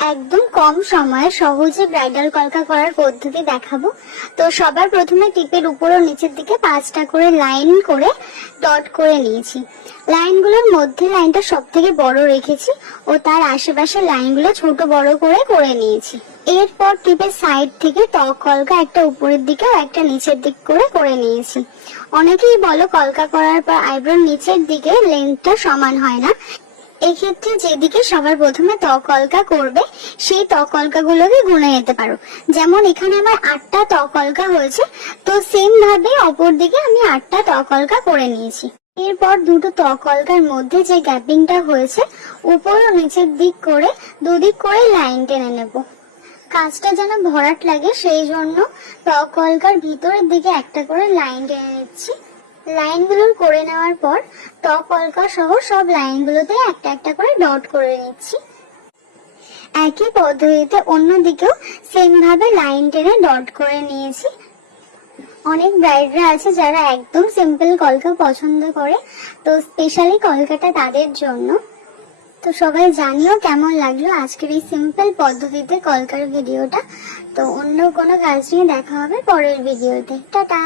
একদম কম সময়ে সহজে ব্রাইডাল কলকা করার পদ্ধতি দেখাবো। তো সবার প্রথমে টিপের উপর ও নিচের দিকে পাঁচটা করে লাইন করে ডট করে নিয়েছি। লাইনগুলোর মধ্যে লাইনটা সব থেকে বড় রেখেছি ও তার আশেপাশে লাইনগুলো ছোট বড় করে করে নিয়েছি। এরপর টিপের সাইড থেকে টক কলকা একটা উপরের দিকে ও একটা নিচের দিক করে করে নিয়েছি। অনেকেই বলো কলকা করার পর আইব্রোর নিচের দিকে লেন্থটা সমান হয় না। এক্ষেত্রে যেদিকে সবার প্রথমে ত্বক কলকা করবে, সেই ত্বক কলকাগুলোকে গুনে নিতে পারো। যেমন এখানে আমার আটটা ত্বক কলকা হয়েছে, তো সেম ভাবে অপর দিকে আমি আটটা ত্বক কলকা করে নিয়েছি। এরপর দুটো ত্বক কলকার মধ্যে যে গ্যাপিংটা হয়েছে, উপর ও নিচের দিক করে, দুদিক করে লাইন টেনে নেব। কাজটা যেন ভরাট লাগে, সেই জন্য ত্বক কলকার ভিতরের দিকে একটা করে লাইন টেনে নিচ্ছি। লাইনগুলো করে নেওয়ার পর টপ অলকা সহ সব লাইনগুলোতে একটা একটা করে ডট করে নিচ্ছি। একই পদ্ধতিতে অন্যদিকেও সেম ভাবে লাইন টেনে ডট করে নিয়েছি। অনেক ব্রাইডরা আছে যারা একদম সিম্পল কলকা পছন্দ করে, তো স্পেশালি কলকাটা তাদের জন্য। তো সবাই জানিও কেমন লাগল আজকের এই সিম্পল পদ্ধতিতে কলকার ভিডিওটা। তো অন্য কোনো কাজ নিয়ে দেখা হবে পরের ভিডিওতে। টাটা!